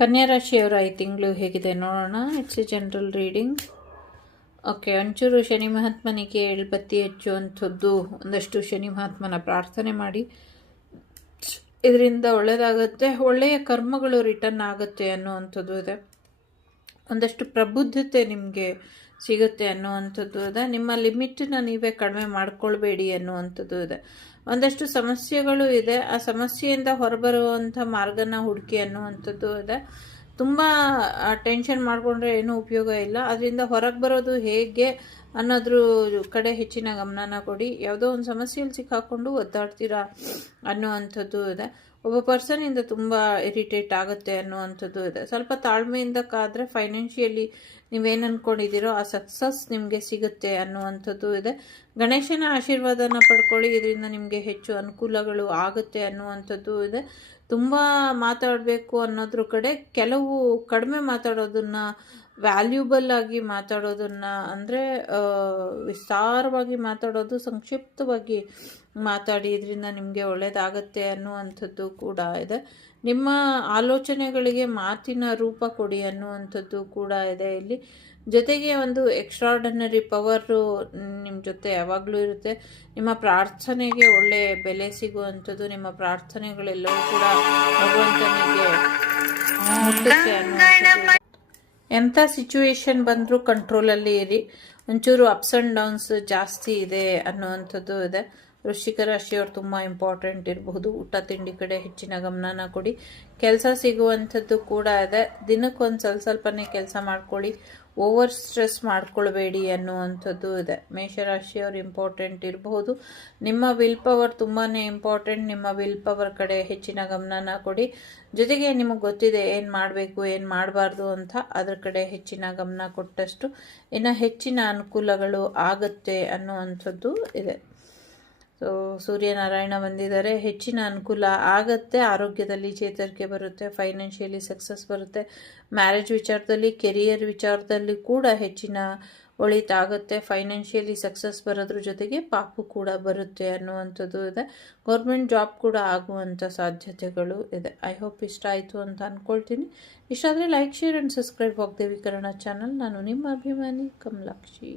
ಕನ್ಯಾ ರಾಶಿಯವರ ಈ ತಿಂಗಳು ಹೇಗಿದೆ ನೋಡೋಣ. It's A general reading. Okay, ಒಂಚೂರು ಶನಿ ಮಹಾತ್ಮನಿಗೆ ಎಳ್ಬತ್ತಿ ಹಚ್ಚುವಂಥದ್ದು, ಒಂದಷ್ಟು ಶನಿ ಮಹಾತ್ಮನ ಪ್ರಾರ್ಥನೆ ಮಾಡಿ. ಇದರಿಂದ ಒಳ್ಳೆಯದಾಗುತ್ತೆ, ಒಳ್ಳೆಯ ಕರ್ಮಗಳು ರಿಟರ್ನ್ ಆಗುತ್ತೆ ಅನ್ನುವಂಥದ್ದು ಇದೆ. ಒಂದಷ್ಟು ಪ್ರಬುದ್ಧತೆ ನಿಮಗೆ ಸಿಗುತ್ತೆ ಅನ್ನುವಂಥದ್ದು ಇದೆ. ನಿಮ್ಮ ಲಿಮಿಟನ್ನ ನೀವೇ ಕಡಿಮೆ ಮಾಡ್ಕೊಳ್ಬೇಡಿ ಅನ್ನುವಂಥದ್ದು ಇದೆ. ಒಂದಷ್ಟು ಸಮಸ್ಯೆಗಳು ಇದೆ, ಆ ಸಮಸ್ಯೆಯಿಂದ ಹೊರಬರುವಂಥ ಮಾರ್ಗನ ಹುಡುಕಿ ಅನ್ನುವಂಥದ್ದು ಇದೆ. ತುಂಬ ಟೆನ್ಷನ್ ಮಾಡಿಕೊಂಡ್ರೆ ಏನೂ ಉಪಯೋಗ ಇಲ್ಲ. ಅದರಿಂದ ಹೊರಗೆ ಬರೋದು ಹೇಗೆ ಅನ್ನೋದ್ರ ಕಡೆ ಹೆಚ್ಚಿನ ಗಮನನ ಕೊಡಿ. ಯಾವುದೋ ಒಂದು ಸಮಸ್ಯೆಯಲ್ಲಿ ಸಿಕ್ಕಾಕೊಂಡು ಒದ್ದಾಡ್ತೀರಾ ಅನ್ನುವಂಥದ್ದು ಇದೆ. ಒಬ್ಬ ಪರ್ಸನಿಂದ ತುಂಬ ಇರಿಟೇಟ್ ಆಗುತ್ತೆ ಅನ್ನುವಂಥದ್ದು ಇದೆ. ಸ್ವಲ್ಪ ತಾಳ್ಮೆಯಿಂದ ಕಾದರೆ ಫೈನಾನ್ಷಿಯಲಿ ನೀವೇನು ಅಂದ್ಕೊಂಡಿದ್ದೀರೋ ಆ ಸಕ್ಸಸ್ ನಿಮಗೆ ಸಿಗುತ್ತೆ ಅನ್ನುವಂಥದ್ದು ಇದೆ. ಗಣೇಶನ ಆಶೀರ್ವಾದನ ಪಡ್ಕೊಳ್ಳಿ, ಇದರಿಂದ ನಿಮಗೆ ಹೆಚ್ಚು ಅನುಕೂಲಗಳು ಆಗುತ್ತೆ ಅನ್ನುವಂಥದ್ದು ಇದೆ. ತುಂಬ ಮಾತಾಡಬೇಕು ಅನ್ನೋದ್ರ ಕಡೆ ಕೆಲವು ಕಡಿಮೆ ಮಾತಾಡೋದನ್ನು, ವ್ಯಾಲ್ಯೂಬಲ್ ಆಗಿ ಮಾತಾಡೋದನ್ನು, ಅಂದರೆ ವಿಸ್ತಾರವಾಗಿ ಮಾತಾಡೋದು, ಸಂಕ್ಷಿಪ್ತವಾಗಿ ಮಾತಾಡಿ, ಇದರಿಂದ ನಿಮಗೆ ಒಳ್ಳೆಯದಾಗತ್ತೆ ಅನ್ನುವಂಥದ್ದು ಕೂಡ ಇದೆ. ನಿಮ್ಮ ಆಲೋಚನೆಗಳಿಗೆ ಮಾತಿನ ರೂಪ ಕೊಡಿ ಅನ್ನುವಂಥದ್ದು ಕೂಡ ಇದೆ ಇಲ್ಲಿ. ಜೊತೆಗೆ ಒಂದು ಎಕ್ಸ್ಟ್ರಾರ್ಡಿನರಿ ಪವರು ನಿಮ್ಮ ಜೊತೆ ಯಾವಾಗಲೂ ಇರುತ್ತೆ. ನಿಮ್ಮ ಪ್ರಾರ್ಥನೆಗೆ ಒಳ್ಳೆ ಬೆಲೆ ಸಿಗುವಂಥದ್ದು, ನಿಮ್ಮ ಪ್ರಾರ್ಥನೆಗಳೆಲ್ಲವೂ ಕೂಡ ಭಗವಂತನಿಗೆ ಮುಟ್ಟುತ್ತೆ ಅನ್ನುವಂಥದ್ದು. ಎಂಥ ಸಿಚುವೇಶನ್ ಬಂದರೂ ಕಂಟ್ರೋಲಲ್ಲಿ ಇರಿ. ಒಂಚೂರು ಅಪ್ಸ್ ಆ್ಯಂಡ್ ಡೌನ್ಸ್ ಜಾಸ್ತಿ ಇದೆ ಅನ್ನುವಂಥದ್ದು ಇದೆ. ವೃಶ್ಚಿಕ ರಾಶಿಯವರು ತುಂಬ ಇಂಪಾರ್ಟೆಂಟ್ ಇರಬಹುದು. ಊಟ ತಿಂಡಿ ಕಡೆ ಹೆಚ್ಚಿನ ಗಮನನ ಕೊಡಿ. ಕೆಲಸ ಸಿಗುವಂಥದ್ದು ಕೂಡ ಇದೆ. ದಿನಕ್ಕೊಂದು ಸ್ವಲ್ಪನೇ ಕೆಲಸ ಮಾಡ್ಕೊಳ್ಳಿ, ಓವರ್ ಸ್ಟ್ರೆಸ್ ಮಾಡ್ಕೊಳ್ಬೇಡಿ ಅನ್ನುವಂಥದ್ದು ಇದೆ. ಮೇಷರಾಶಿಯವರು ಇಂಪಾರ್ಟೆಂಟ್ ಇರಬಹುದು. ನಿಮ್ಮ ವಿಲ್ ಪವರ್ ತುಂಬಾ ಇಂಪಾರ್ಟೆಂಟ್. ನಿಮ್ಮ ವಿಲ್ ಪವರ್ ಕಡೆ ಹೆಚ್ಚಿನ ಗಮನನ ಕೊಡಿ. ಜೊತೆಗೆ ನಿಮಗೆ ಗೊತ್ತಿದೆ ಏನು ಮಾಡಬೇಕು ಏನು ಮಾಡಬಾರ್ದು ಅಂತ, ಅದ್ರ ಕಡೆ ಹೆಚ್ಚಿನ ಗಮನ ಕೊಟ್ಟಷ್ಟು ಇನ್ನು ಹೆಚ್ಚಿನ ಅನುಕೂಲಗಳು ಆಗುತ್ತೆ ಅನ್ನುವಂಥದ್ದು ಇದೆ. ಸೊ ಸೂರ್ಯನಾರಾಯಣ ಬಂದಿದ್ದಾರೆ, ಹೆಚ್ಚಿನ ಅನುಕೂಲ ಆಗುತ್ತೆ. ಆರೋಗ್ಯದಲ್ಲಿ ಚೇತರಿಕೆ ಬರುತ್ತೆ, ಫೈನಾನ್ಷಿಯಲಿ ಸಕ್ಸಸ್ ಬರುತ್ತೆ. ಮ್ಯಾರೇಜ್ ವಿಚಾರದಲ್ಲಿ, ಕೆರಿಯರ್ ವಿಚಾರದಲ್ಲಿ ಕೂಡ ಹೆಚ್ಚಿನ ಒಳಿತಾಗುತ್ತೆ. ಫೈನಾನ್ಷಿಯಲಿ ಸಕ್ಸಸ್ ಬರೋದ್ರ ಜೊತೆಗೆ ಪಾಪು ಕೂಡ ಬರುತ್ತೆ ಅನ್ನುವಂಥದ್ದು ಇದೆ. ಗೌರ್ಮೆಂಟ್ ಜಾಬ್ ಕೂಡ ಆಗುವಂಥ ಸಾಧ್ಯತೆಗಳು ಇದೆ. ಐ ಹೋಪ್ ಇಷ್ಟ ಆಯಿತು ಅಂತ ಅಂದ್ಕೊಳ್ತೀನಿ. ಇಷ್ಟ ಆದರೆ like, share and subscribe Vagdevi Kannada channel. ನಾನು ನಿಮ್ಮ ಅಭಿಮಾನಿ ಕಮಲಾಕ್ಷಿ.